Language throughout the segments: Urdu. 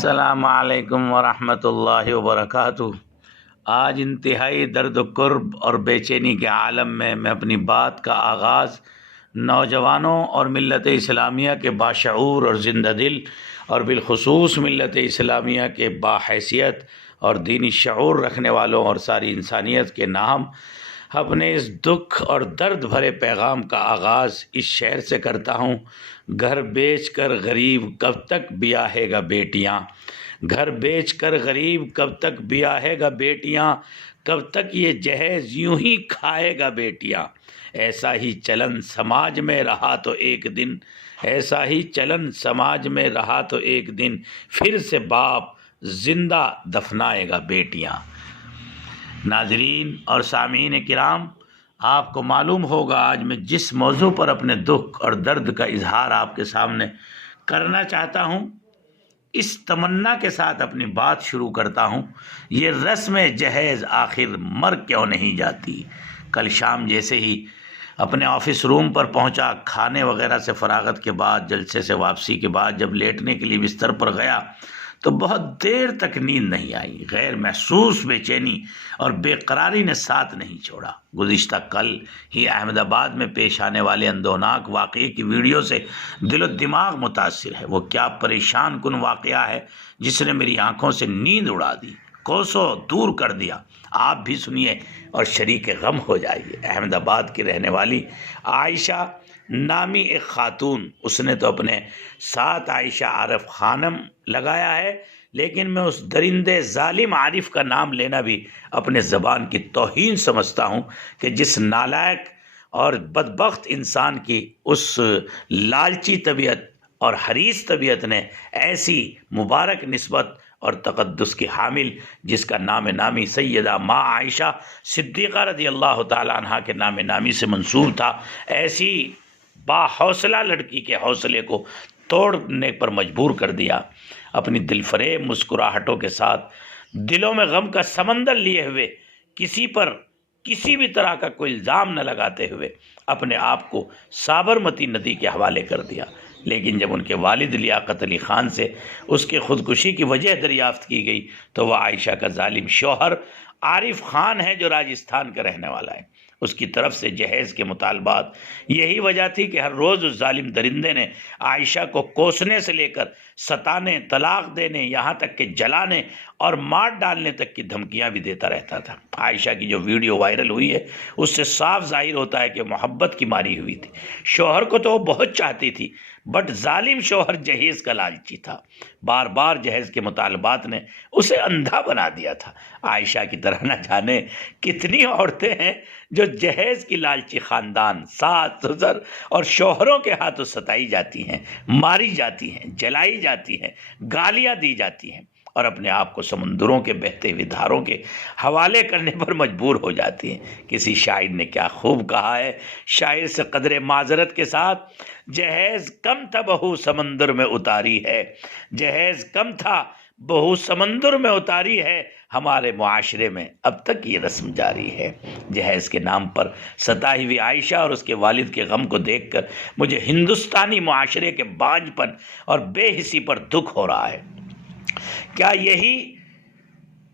السلام علیکم ورحمۃ اللہ وبرکاتہ۔ آج انتہائی درد و کرب اور بے چینی کے عالم میں اپنی بات کا آغاز نوجوانوں اور ملت اسلامیہ کے باشعور اور زندہ دل اور بالخصوص ملت اسلامیہ کے باحیثیت اور دینی شعور رکھنے والوں اور ساری انسانیت کے نام اپنے اس دکھ اور درد بھرے پیغام کا آغاز اس شعر سے کرتا ہوں۔ گھر بیچ کر غریب کب تک بیاہے گا بیٹیاں، گھر بیچ کر غریب کب تک بیاہے گا بیٹیاں، کب تک یہ جہیز یوں ہی کھائے گا بیٹیاں۔ ایسا ہی چلن سماج میں رہا تو ایک دن، ایسا ہی چلن سماج میں رہا تو ایک دن، پھر سے باپ زندہ دفنائے گا بیٹیاں۔ ناظرین اور سامعین کرام، آپ کو معلوم ہوگا آج میں جس موضوع پر اپنے دکھ اور درد کا اظہار آپ کے سامنے کرنا چاہتا ہوں، اس تمنا کے ساتھ اپنی بات شروع کرتا ہوں، یہ رسم جہیز آخر مر کیوں نہیں جاتی؟ کل شام جیسے ہی اپنے آفس روم پر پہنچا، کھانے وغیرہ سے فراغت کے بعد، جلسے سے واپسی کے بعد جب لیٹنے کے لیے بستر پر گیا تو بہت دیر تک نیند نہیں آئی۔ غیر محسوس بے چینی اور بے قراری نے ساتھ نہیں چھوڑا۔ گزشتہ کل ہی احمد آباد میں پیش آنے والے اندوناک واقعے کی ویڈیو سے دل و دماغ متاثر ہے۔ وہ کیا پریشان کن واقعہ ہے جس نے میری آنکھوں سے نیند اڑا دی، کوسوں دور کر دیا۔ آپ بھی سنیے اور شریک غم ہو جائیے۔ احمد آباد کی رہنے والی عائشہ نامی ایک خاتون، اس نے تو اپنے ساتھ عائشہ عارف خانم لگایا ہے، لیکن میں اس درندے ظالم عارف کا نام لینا بھی اپنے زبان کی توہین سمجھتا ہوں کہ جس نالائق اور بدبخت انسان کی اس لالچی طبیعت اور حریص طبیعت نے ایسی مبارک نسبت اور تقدس کی حامل، جس کا نام نامی سیدہ ماں عائشہ صدیقہ رضی اللہ تعالیٰ عنہ کے نام نامی سے منسوب تھا، ایسی با حوصلہ لڑکی کے حوصلے کو توڑنے پر مجبور کر دیا۔ اپنی دل فریب مسکراہٹوں کے ساتھ، دلوں میں غم کا سمندر لیے ہوئے، کسی پر کسی بھی طرح کا کوئی الزام نہ لگاتے ہوئے اپنے آپ کو سابرمتی ندی کے حوالے کر دیا۔ لیکن جب ان کے والد لیاقت علی خان سے اس کی خودکشی کی وجہ دریافت کی گئی تو وہ عائشہ کا ظالم شوہر عارف خان ہے جو راجستھان کا رہنے والا ہے۔ اس کی طرف سے جہیز کے مطالبات، یہی وجہ تھی کہ ہر روز اس ظالم درندے نے عائشہ کو کوسنے سے لے کر ستانے، طلاق دینے، یہاں تک کہ جلانے اور مار ڈالنے تک کی دھمکیاں بھی دیتا رہتا تھا۔ عائشہ کی جو ویڈیو وائرل ہوئی ہے اس سے صاف ظاہر ہوتا ہے کہ محبت کی ماری ہوئی تھی۔ شوہر کو تو وہ بہت چاہتی تھی، بٹ ظالم شوہر جہیز کا لالچی تھا۔ بار بار جہیز کے مطالبات نے اسے اندھا بنا دیا تھا۔ عائشہ کی طرح نہ جانے کتنی عورتیں ہیں جو جہیز کی لالچی خاندان، ساس سسر اور شوہروں کے ہاتھوں ستائی جاتی ہیں، ماری جاتی ہیں، جلائی جاتی ہیں، گالیاں دی جاتی ہیں اور اپنے آپ کو سمندروں کے بہتے ہوئے دھاروں کے حوالے کرنے پر مجبور ہو جاتی ہیں۔ کسی شاعر نے کیا خوب کہا ہے، شاعر سے قدر معذرت کے ساتھ، جہیز کم تھا بہو سمندر میں اتاری ہے، جہیز کم تھا بہو سمندر میں اتاری ہے، ہمارے معاشرے میں اب تک یہ رسم جاری ہے۔ جہیز کے نام پر ستائی ہوئی عائشہ اور اس کے والد کے غم کو دیکھ کر مجھے ہندوستانی معاشرے کے بانجھ پن اور بے حسی پر دکھ ہو رہا ہے۔ کیا یہی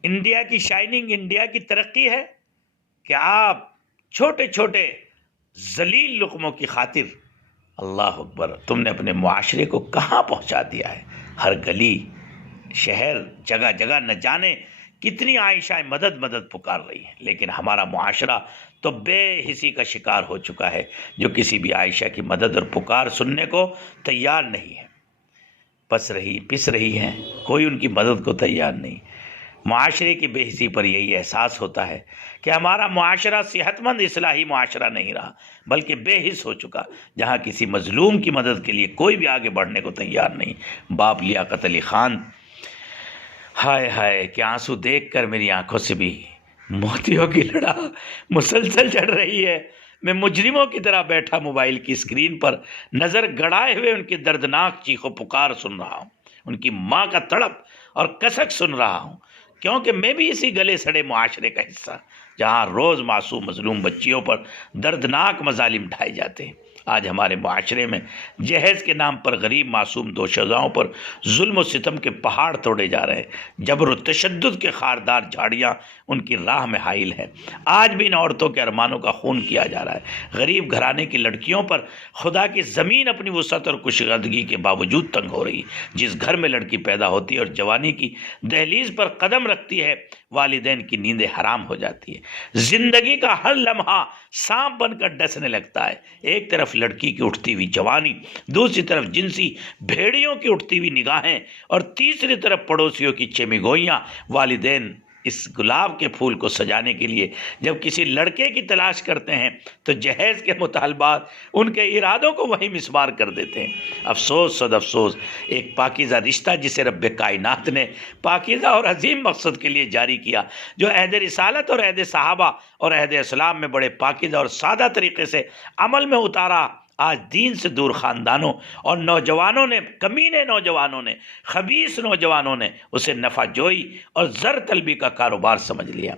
انڈیا کی شائننگ، انڈیا کی ترقی ہے کہ آپ چھوٹے چھوٹے ذلیل لقموں کی خاطر، اللہ اکبر، تم نے اپنے معاشرے کو کہاں پہنچا دیا ہے؟ ہر گلی شہر جگہ جگہ نہ جانے کتنی عائشہ مدد مدد پکار رہی ہیں، لیکن ہمارا معاشرہ تو بے حسی کا شکار ہو چکا ہے، جو کسی بھی عائشہ کی مدد اور پکار سننے کو تیار نہیں ہے۔ پس رہی ہیں، کوئی ان کی مدد کو تیار نہیں۔ معاشرے کی بے حسی پر یہی احساس ہوتا ہے کہ ہمارا معاشرہ صحت مند اصلاحی معاشرہ نہیں رہا، بلکہ بے حس ہو چکا، جہاں کسی مظلوم کی مدد کے لیے کوئی بھی آگے بڑھنے کو تیار نہیں۔ باپ لیاقت علی خان، ہائے ہائے، کہ آنسو دیکھ کر میری آنکھوں سے بھی موتیوں کی لڑا مسلسل چڑھ رہی ہے۔ میں مجرموں کی طرح بیٹھا موبائل کی اسکرین پر نظر گڑائے ہوئے ان کی دردناک چیخ و پکار سن رہا ہوں، ان کی ماں کا تڑپ اور کسک سن رہا ہوں، کیونکہ میں بھی اسی گلے سڑے معاشرے کا حصہ، جہاں روز معصوم مظلوم بچیوں پر دردناک مظالم ڈھائے جاتے ہیں۔ آج ہمارے معاشرے میں جہیز کے نام پر غریب معصوم دوشیزاؤں پر ظلم و ستم کے پہاڑ توڑے جا رہے ہیں، جبر و تشدد کے خاردار جھاڑیاں ان کی راہ میں حائل ہیں۔ آج بھی ان عورتوں کے ارمانوں کا خون کیا جا رہا ہے۔ غریب گھرانے کی لڑکیوں پر خدا کی زمین اپنی وسعت اور کشادگی کے باوجود تنگ ہو رہی ہے۔ جس گھر میں لڑکی پیدا ہوتی ہے اور جوانی کی دہلیز پر قدم رکھتی ہے، والدین کی نیندیں حرام ہو جاتی ہے۔ زندگی کا ہر لمحہ سانپ بن کر ڈسنے لگتا ہے۔ ایک طرف لڑکی کی اٹھتی ہوئی جوانی، دوسری طرف جنسی بھیڑیوں کی اٹھتی ہوئی نگاہیں، اور تیسری طرف پڑوسیوں کی چمی گوئیاں۔ والدین اس گلاب کے پھول کو سجانے کے لیے جب کسی لڑکے کی تلاش کرتے ہیں تو جہیز کے مطالبات ان کے ارادوں کو وہی مسمار کر دیتے ہیں۔ افسوس صد افسوس، ایک پاکیزہ رشتہ جسے رب کائنات نے پاکیزہ اور عظیم مقصد کے لیے جاری کیا، جو عہد رسالت اور عہد صحابہ اور عہد اسلام میں بڑے پاکیزہ اور سادہ طریقے سے عمل میں اتارا، آج دین سے دور خاندانوں اور نوجوانوں نے، کمینے نوجوانوں نے، خبیث نوجوانوں نے اسے نفع جوئی اور زر طلبی کا کاروبار سمجھ لیا۔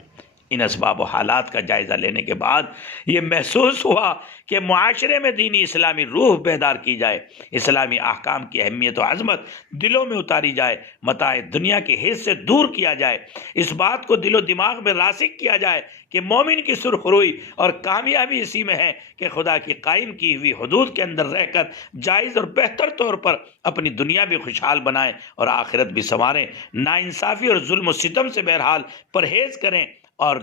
ان اسباب و حالات کا جائزہ لینے کے بعد یہ محسوس ہوا کہ معاشرے میں دینی اسلامی روح بیدار کی جائے، اسلامی احکام کی اہمیت و عظمت دلوں میں اتاری جائے، متاع دنیا کے حس سے دور کیا جائے، اس بات کو دل و دماغ میں راسخ کیا جائے کہ مومن کی سرخ روئی اور کامیابی اسی میں ہے کہ خدا کی قائم کی ہوئی حدود کے اندر رہ کر جائز اور بہتر طور پر اپنی دنیا بھی خوشحال بنائیں اور آخرت بھی سنواریں، ناانصافی اور ظلم و ستم سے بہرحال پرہیز کریں اور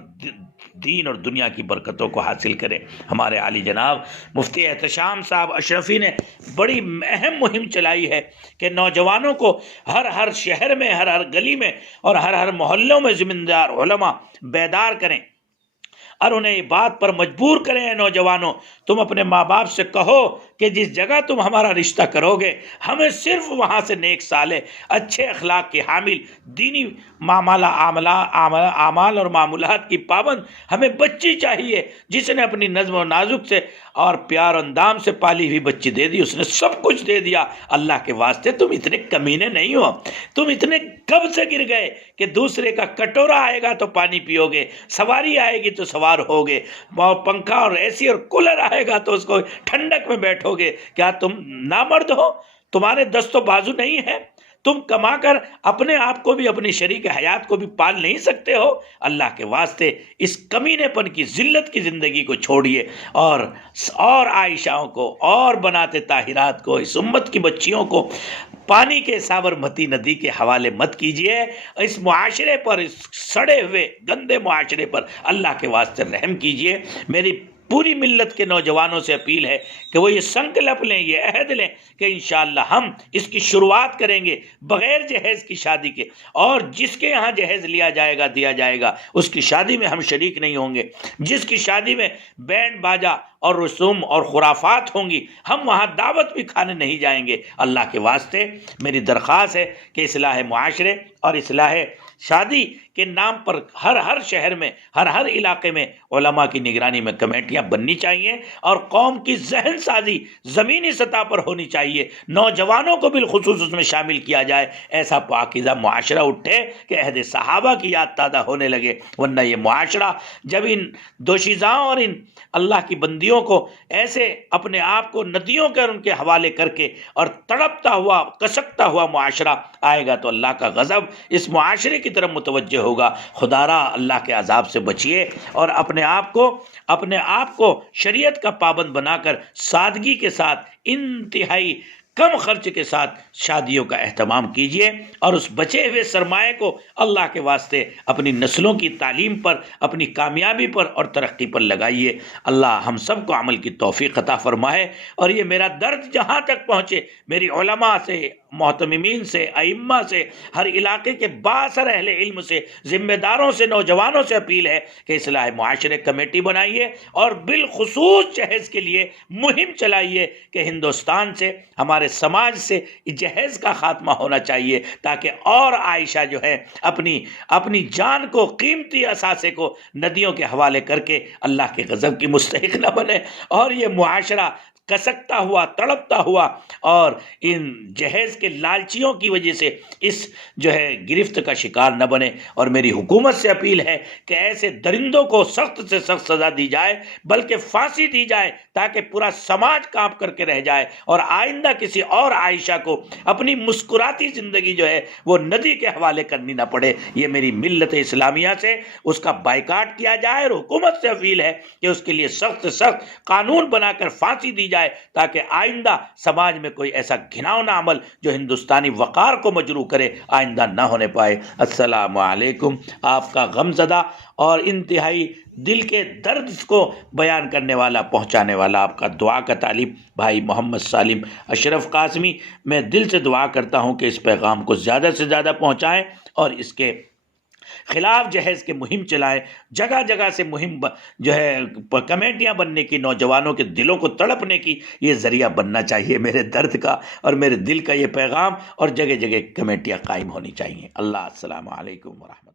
دین اور دنیا کی برکتوں کو حاصل کریں۔ ہمارے عالی جناب مفتی احتشام صاحب اشرفی نے بڑی اہم مہم چلائی ہے کہ نوجوانوں کو ہر شہر میں، ہر گلی میں اور ہر محلوں میں ذمہ دار علماء بیدار کریں اور انہیں یہ بات پر مجبور کریں، نوجوانوں تم اپنے ماں باپ سے کہو کہ جس جگہ تم ہمارا رشتہ کرو گے ہمیں صرف وہاں سے نیک صالح، اچھے اخلاق کے حامل، دینی اعمال اور معمولات کی پابند ہمیں بچی چاہیے، جس نے اپنی نظم و نازک سے اور پیار و اندام سے پالی ہوئی بچی دے دی، اس نے سب کچھ دے دیا۔ اللہ کے واسطے تم اتنے کمینے نہیں ہو، تم اتنے کب سے گر گئے کہ دوسرے کا کٹورا آئے گا تو پانی پیو گے، سواری آئے گی تو سوار ہوگے، پنکھا اور اے سی اور کولر آئے گا تو اس کو ٹھنڈک میں بیٹھو گے۔ کیا تم نامرد ہو؟ تمہارے دست و بازو نہیں ہے؟ تم کما کر اپنے آپ کو بھی، اپنی شریک حیات کو بھی پال نہیں سکتے ہو؟ اللہ کے واسطے اس کمینے پن کی ذلت کی زندگی کو چھوڑیے اور عائشاؤں کو اور بنات طاہرات کو، اس امت کی بچیوں کو پانی کے سابرمتی ندی کے حوالے مت کیجیے۔ اس معاشرے پر، اس سڑے ہوئے گندے معاشرے پر اللہ کے واسطے رحم کیجیے۔ میری پوری ملت کے نوجوانوں سے اپیل ہے کہ وہ یہ سنکلپ لیں، یہ عہد لیں کہ انشاءاللہ ہم اس کی شروعات کریں گے بغیر جہیز کی شادی کے، اور جس کے یہاں جہیز لیا جائے گا، دیا جائے گا، اس کی شادی میں ہم شریک نہیں ہوں گے۔ جس کی شادی میں بینڈ باجا اور رسوم اور خرافات ہوں گی، ہم وہاں دعوت بھی کھانے نہیں جائیں گے۔ اللہ کے واسطے میری درخواست ہے کہ اصلاح معاشرے اور اصلاح شادی کے نام پر ہر شہر میں، ہر علاقے میں علماء کی نگرانی میں کمیٹیاں بننی چاہیے اور قوم کی ذہن سازی زمینی سطح پر ہونی چاہیے، نوجوانوں کو بالخصوص اس میں شامل کیا جائے، ایسا پاکیزہ معاشرہ اٹھے کہ عہد صحابہ کی یاد تازہ ہونے لگے۔ ورنہ یہ معاشرہ جب ان دوشیزاؤں اور ان اللہ کی بندیوں کو ایسے اپنے آپ کو ندیوں کے ان کے حوالے کر کے اور تڑپتا ہوا، کسکتا ہوا معاشرہ آئے گا تو اللہ کا غضب اس معاشرے کی طرف متوجہ ہوگا۔ خدارا اللہ کے عذاب سے بچیے اور اپنے آپ کو شریعت کا پابند بنا کر سادگی کے ساتھ، انتہائی کم خرچ کے ساتھ شادیوں کا اہتمام کیجیے اور اس بچے ہوئے سرمایہ کو اللہ کے واسطے اپنی نسلوں کی تعلیم پر، اپنی کامیابی پر اور ترقی پر لگائیے۔ اللہ ہم سب کو عمل کی توفیق عطا فرمائے اور یہ میرا درد جہاں تک پہنچے، میری علماء سے، محتممین سے، ائمہ سے، ہر علاقے کے بااثر اہل علم سے، ذمہ داروں سے، نوجوانوں سے اپیل ہے کہ اصلاح معاشرے کمیٹی بنائیے اور بالخصوص جہیز کے لیے مہم چلائیے کہ ہندوستان سے، ہمارے سماج سے جہیز کا خاتمہ ہونا چاہیے، تاکہ اور عائشہ جو ہے اپنی جان کو، قیمتی اثاثے کو ندیوں کے حوالے کر کے اللہ کے غضب کی مستحق نہ بنے اور یہ معاشرہ کسکتا ہوا، تڑپتا ہوا، اور ان جہیز کے لالچیوں کی وجہ سے اس جو ہے گرفت کا شکار نہ بنے۔ اور میری حکومت سے اپیل ہے کہ ایسے درندوں کو سخت سے سخت سزا دی جائے، بلکہ پھانسی دی جائے، تاکہ پورا سماج کانپ کر کے رہ جائے، اور آئندہ کسی اور عائشہ کو اپنی مسکراتی زندگی جو ہے وہ ندی کے حوالے کرنی نہ پڑے۔ یہ میری ملت اسلامیہ سے اس کا بائیکاٹ کیا جائے، اور حکومت سے اپیل ہے کہ اس کے لیے سخت سے سخت قانون بنا کر پھانسی دی جائے، تاکہ آئندہ سماج میں کوئی ایسا گھناؤنا عمل جو ہندوستانی وقار کو مجروح کرے آئندہ نہ ہونے پائے۔ السلام علیکم۔ آپ کا غمزدہ اور انتہائی دل کے درد کو بیان کرنے والا، پہنچانے والا، آپ کا دعا کا طالب بھائی محمد سالم اشرف قاسمی۔ میں دل سے دعا کرتا ہوں کہ اس پیغام کو زیادہ سے زیادہ پہنچائیں، اور اس کے خلاف جہیز کے مہم چلائیں، جگہ جگہ سے مہم جو ہے کمیٹیاں بننے کی، نوجوانوں کے دلوں کو تڑپنے کی یہ ذریعہ بننا چاہیے میرے درد کا اور میرے دل کا یہ پیغام، اور جگہ جگہ کمیٹیاں قائم ہونی چاہیے۔ اللہ، السلام علیکم ورحمۃ اللہ۔